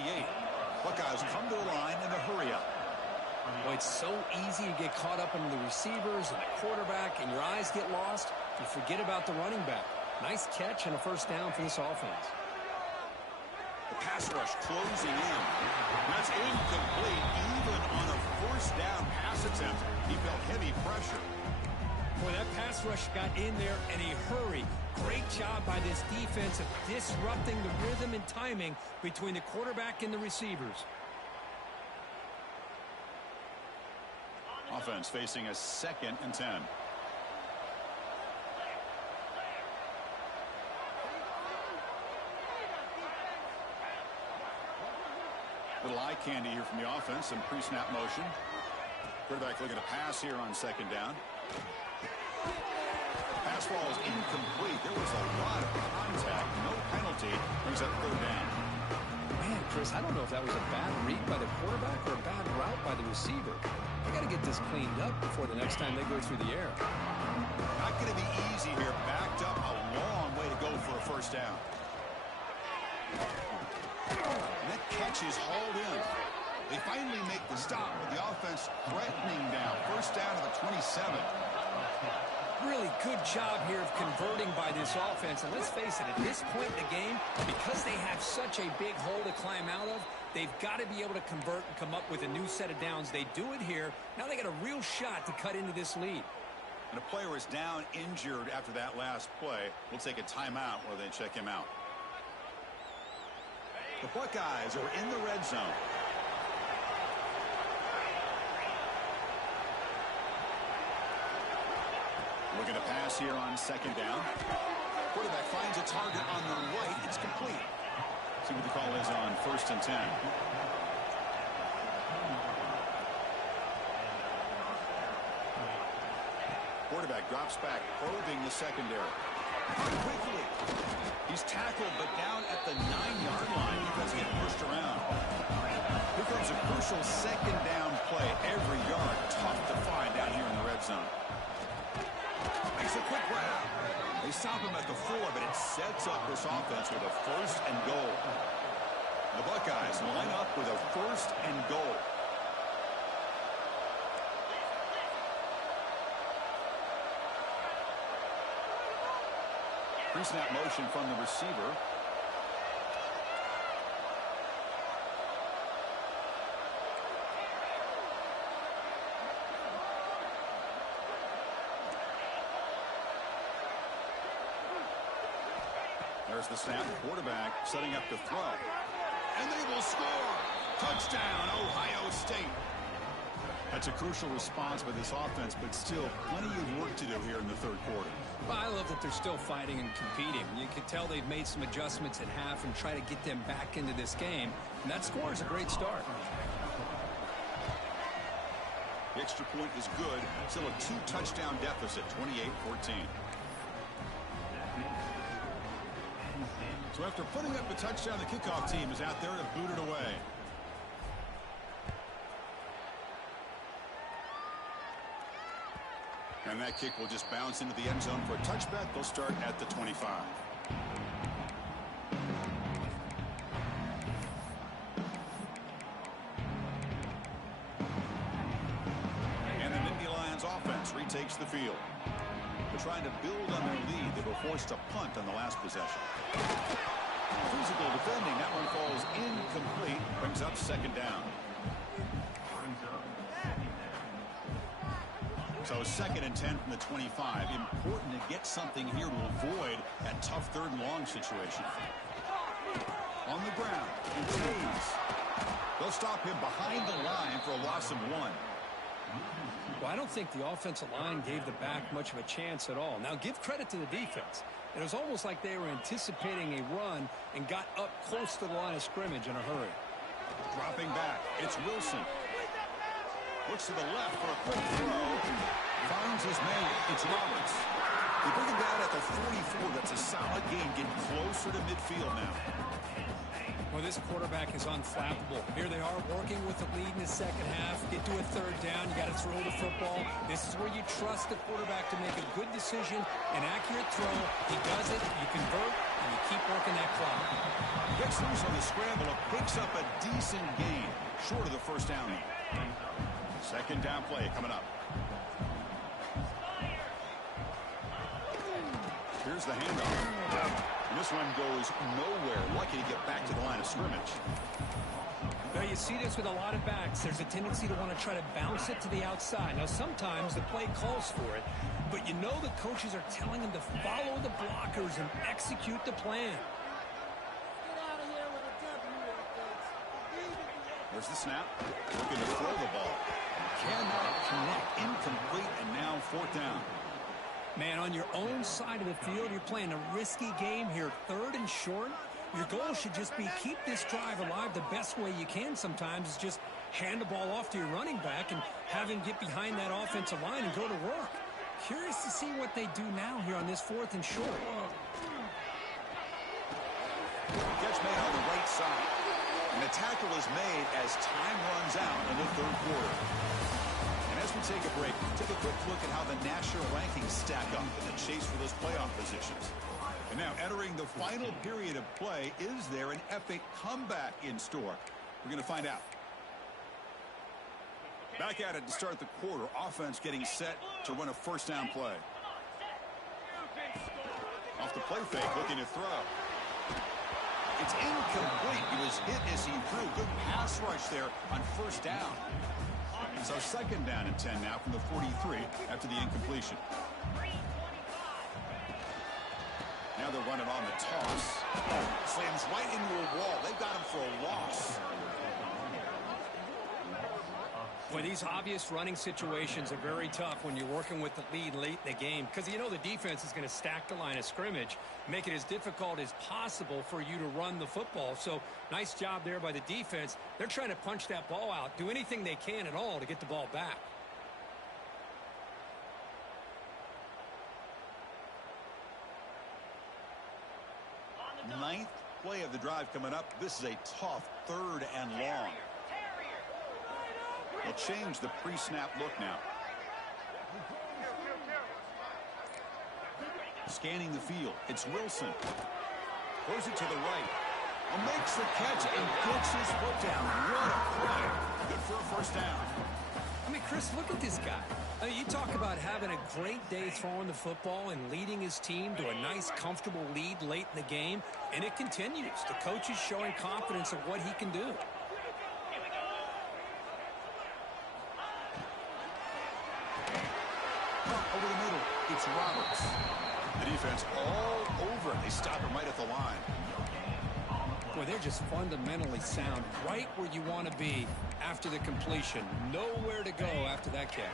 Buckeyes come to the line in the hurry-up. Boy, it's so easy to get caught up in the receivers and the quarterback, and your eyes get lost. You forget about the running back. Nice catch and a first down for this offense. The pass rush closing in. That's incomplete. Even on a first down pass attempt, he felt heavy pressure. Boy, that pass rush got in there in a hurry. Great job by this defense of disrupting the rhythm and timing between the quarterback and the receivers. Offense facing a 2nd and 10. Little eye candy here from the offense and pre-snap motion. Quarterback looking to pass here on 2nd down. Pass ball is incomplete. There was a lot of contact. No penalty. Brings up 3rd down. Man, Chris, I don't know if that was a bad read by the quarterback or a bad route by the receiver. They got to get this cleaned up before the next time they go through the air. Not going to be easy here. Backed up a long way to go for a first down. And that catch is hauled in. They finally make the stop, but the offense threatening down. First down to the 27. Really good job here of converting by this offense. And let's face it, at this point in the game, because they have such a big hole to climb out of, they've got to be able to convert and come up with a new set of downs. They do it here. Now they got a real shot to cut into this lead. And a player is down injured after that last play. We'll take a timeout while they check him out. The Buckeyes are in the red zone. Looking to pass here on 2nd down. Quarterback finds a target on the right. It's complete. See what the call is on 1st and 10. Quarterback drops back, probing the secondary. Quickly. He's tackled, but down at the 9-yard line. He doesn't get pushed around. Here comes a crucial 2nd down play. Every yard tough to find down here in the red zone. Makes a quick route. They stop him at the 4, but it sets up this offense with a 1st and goal. The Buckeyes line up with a 1st and goal. Pre-snap motion from the receiver. There's the snap. Quarterback setting up to throw. And they will score. Touchdown, Ohio State. That's a crucial response by this offense, but still plenty of work to do here in the 3rd quarter. Well, I love that they're still fighting and competing. You can tell they've made some adjustments at half and try to get them back into this game. And that score is a great start. The extra point is good. Still a 2-touchdown deficit, 28-14. So after putting up a touchdown, the kickoff team is out there to boot it away. And that kick will just bounce into the end zone for a touchback. They'll start at the 25. And the Nittany Lions offense retakes the field. They're trying to build on their lead. They were forced to punt on the last possession. Physical defending. That one falls incomplete. Brings up 2nd down. So 2nd and 10 from the 25. Important to get something here to avoid that tough 3rd and long situation. On the ground. They'll stop him behind the line for a loss of 1. Well, I don't think the offensive line gave the back much of a chance at all. Now, give credit to the defense. It was almost like they were anticipating a run and got up close to the line of scrimmage in a hurry. Dropping back. It's Wilson. Looks to the left for a quick throw. Finds his man. It's Roberts. They bring him down at the 44. That's a solid gain, getting closer to midfield now. Well, this quarterback is unflappable. Here they are working with the lead in the second half. Get to a third down. You got to throw the football. This is where you trust the quarterback to make a good decision, an accurate throw. He does it, you convert, and you keep working that clock. Gets loose on the scramble and picks up a decent gain. Short of the first down. Second down play coming up. Here's the handoff. And this one goes nowhere. Lucky to get back to the line of scrimmage. Now you see this with a lot of backs. There's a tendency to want to try to bounce it to the outside. Now sometimes the play calls for it, but you know the coaches are telling them to follow the blockers and execute the plan. There's the snap. Looking to throw the ball. Cannot connect. Incomplete, and now fourth down. Man, on your own side of the field, you're playing a risky game here, third and short. Your goal should just be keep this drive alive the best way you can sometimes is just hand the ball off to your running back and have him get behind that offensive line and go to work. Curious to see what they do now here on this fourth and short. Catch made on the right side. And the tackle is made as time runs out in the third quarter. And as we take a break, take a quick look at how the national rankings stack up in the chase for those playoff positions. And now entering the final period of play, is there an epic comeback in store? We're going to find out. Back at it to start the quarter. Offense getting set to run a first down play. Off the play fake, looking to throw. It's incomplete. He was hit as he threw. Good pass rush there on first down. So second down and 10 now from the 43 after the incompletion. Now they're running on the toss. Slams right into a wall. They've got him for a loss. Well, these obvious running situations are very tough when you're working with the lead late in the game because you know the defense is going to stack the line of scrimmage, make it as difficult as possible for you to run the football. So nice job there by the defense. They're trying to punch that ball out, do anything they can at all to get the ball back. Ninth play of the drive coming up. This is a tough third and long. They'll change the pre-snap look now. Scanning the field. It's Wilson. Throws it to the right. Makes the catch and gets his foot down. What a play. Good for a first down. I mean, Chris, look at this guy. I mean, you talk about having a great day throwing the football and leading his team to a nice, comfortable lead late in the game, and it continues. The coach is showing confidence of what he can do. Over the middle, it's Roberts. The defense all over it. They stop him right at the line. Boy, they're just fundamentally sound, right where you want to be after the completion. Nowhere to go after that catch.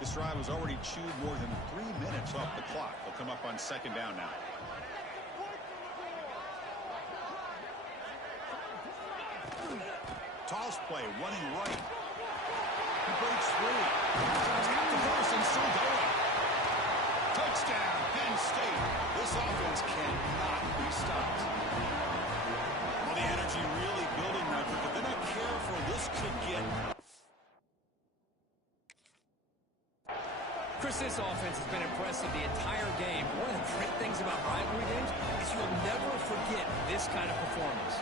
This drive has already chewed more than 3 minutes off the clock. They'll come up on second down now. Toss play, running right. He breaks free. Tap the cross and still going. Touchdown, Penn State. This offense cannot be stopped. Well, the energy really building, Roderick, but they're not careful. This could get... Chris, this offense has been impressive the entire game. One of the great things about rivalry games is you'll never forget this kind of performance.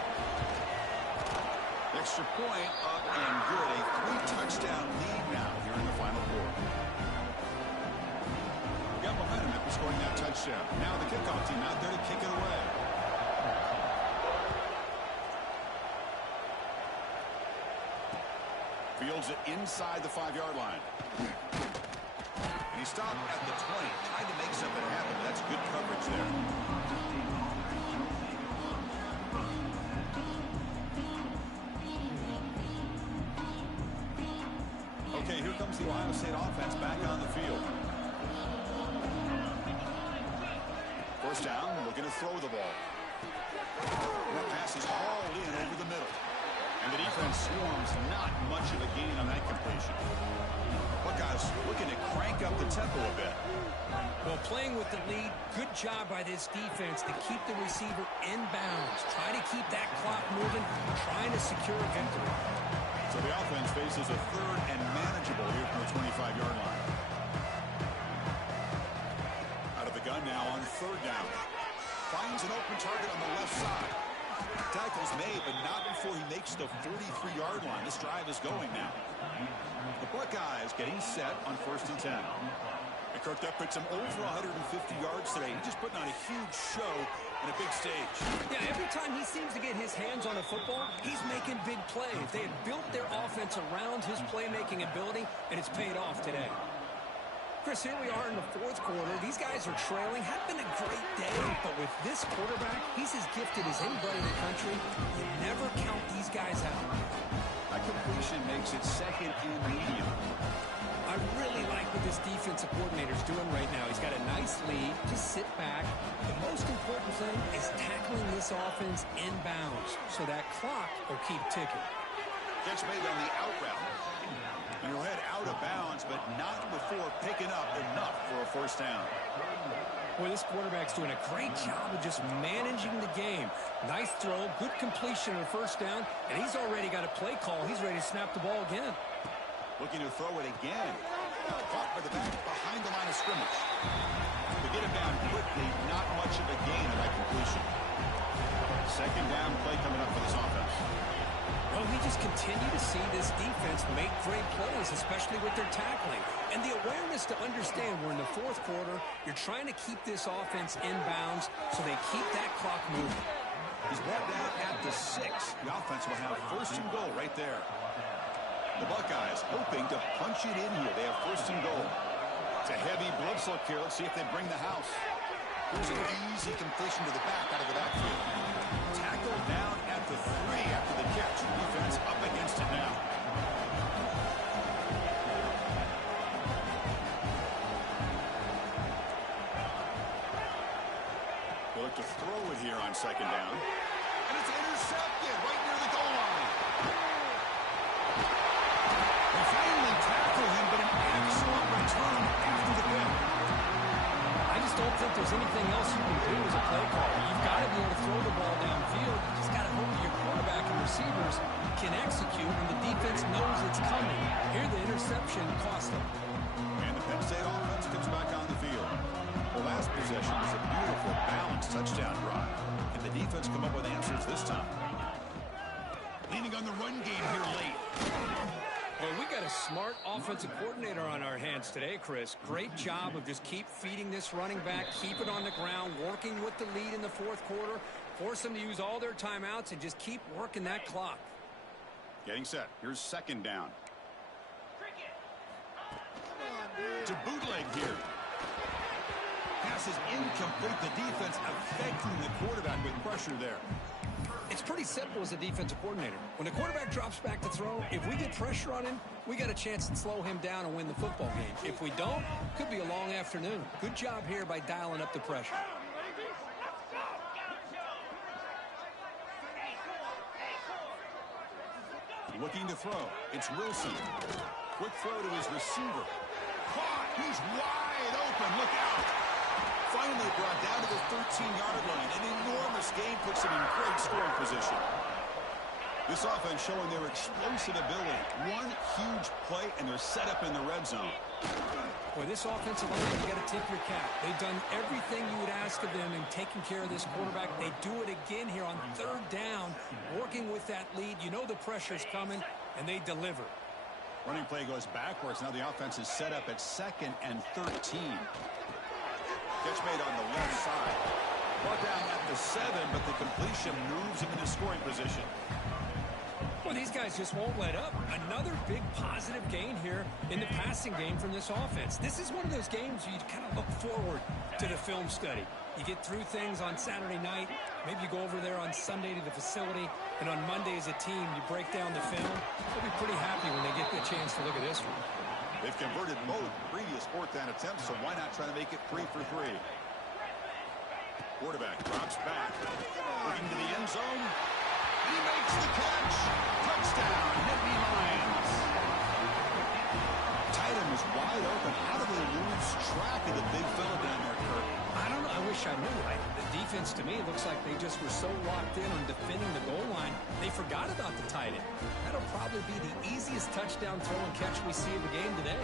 Extra point up and good. A 3-touchdown lead now here in the final quarter. We got momentum after scoring that touchdown. Now the kickoff team out there to kick it away. Fields it inside the 5-yard line. And he stopped at the 20, trying to make something happen. That's good coverage there. Okay, here comes the Ohio State offense back on the field. First down, looking to throw the ball. That pass is hauled in over the middle. And the defense swarms, not much of a gain on that completion. Buckeyes looking to crank up the tempo a bit. Well, playing with the lead, good job by this defense to keep the receiver in bounds. Try to keep that clock moving, trying to secure a victory. So the offense faces a third and manageable here from the 25-yard line. Out of the gun now on third down. Finds an open target on the left side. Tackle's made, but not before he makes the 43-yard line. This drive is going now. The Buckeyes getting set on 1st and 10. And Kirk, that puts him over 150 yards today. He's just putting on a huge show on a big stage. Yeah, every time he seems to get his hands on a football, he's making big plays. They have built their offense around his playmaking ability, and it's paid off today. Chris, here we are in the 4th quarter. These guys are trailing. Had been a great day, but with this quarterback, he's as gifted as anybody in the country. You never count these guys out. That completion makes it 2nd and medium. I really like what this defensive coordinator's doing right now. He's got a nice lead. Just sit back. The most important thing is tackling this offense in bounds so that clock will keep ticking. Catch made on the out route. And he'll head out of bounds, but not before picking up enough for a 1st down. Boy, this quarterback's doing a great job of just managing the game. Nice throw, good completion on 1st down, and he's already got a play call. He's ready to snap the ball again. Looking to throw it again. Caught by the back behind the line of scrimmage. To get him down quickly, not much of a gain of that completion. 2nd down play coming up for this offense. Well, we just continue to see this defense make great plays, especially with their tackling. And the awareness to understand we're in the 4th quarter, you're trying to keep this offense in bounds so they keep that clock moving. He's brought down at the 6. The offense will have 1st and goal right there. The Buckeyes hoping to punch it in here. They have 1st and goal. It's a heavy blitz look here. Let's see if they bring the house. Here's an easy completion to the back out of the backfield. Tackled down at the 3 after the catch. Defense up against it now. They look to throw it here on 2nd down. And it's intercepted right near the goal line. They finally tackle him, but an excellent return after the pick. I just don't think there's anything else you can do as a play caller. You've got to be able to throw the ball downfield. You just got to hope your quarterback and receivers can execute when the defense knows it's coming. Here, the interception cost them. And the Penn State offense comes back on the field. The last possession was a beautiful, balanced touchdown drive. And the defense come up with answers this time. Leaning on the run game here late. Well, we got a smart offensive coordinator on our hands today, Chris. Great job of just keep feeding this running back, keep it on the ground, working with the lead in the 4th quarter, force them to use all their timeouts, and just keep working that clock. Getting set. Here's 2nd down. To bootleg here. Pass is incomplete. The defense affecting the quarterback with pressure there. It's pretty simple as a defensive coordinator. When the quarterback drops back to throw, if we get pressure on him, we got a chance to slow him down and win the football game. If we don't, could be a long afternoon. Good job here by dialing up the pressure. Looking to throw. It's Wilson. Quick throw to his receiver. Caught. He's wide open. Look out. Finally brought down to the 13-yard line. An enormous gain puts him in great scoring position. This offense showing their explosive ability. One huge play, and they're set up in the red zone. Boy, this offensive line, you got to tip your cap. They've done everything you would ask of them in taking care of this quarterback. They do it again here on 3rd down, working with that lead. You know the pressure's coming, and they deliver. Running play goes backwards. Now the offense is set up at 2nd and 13. Catch made on the left side. Brought down at the 7, but the completion moves him into scoring position. Well, these guys just won't let up. Another big positive gain here in the passing game from this offense. This is one of those games where you kind of look forward to the film study. You get through things on Saturday night. Maybe you go over there on Sunday to the facility, and on Monday as a team, you break down the film. They'll be pretty happy when they get the chance to look at this one. They've converted both previous 4th down attempts, so why not try to make it 3 for 3? Quarterback drops back, looking to the end zone. He makes the catch. Touchdown, Nittany Lions. Tight end was wide open. How do they lose track tackle the big fella down there, Kirk? I don't know. I wish I knew. The defense, to me, looks like they just were so locked in on defending the goal line, they forgot about the tight end. That'll probably be the easiest touchdown throw and catch we see in the game today.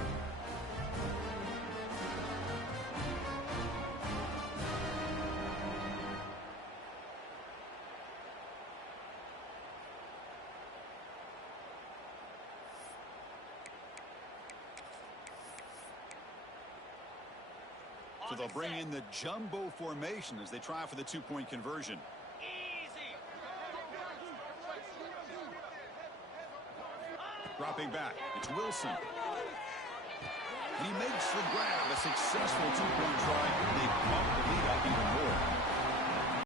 So they'll bring in the jumbo formation as they try for the two-point conversion. Dropping back, it's Wilson. He makes the grab, a successful two-point try. They bump the lead up even more.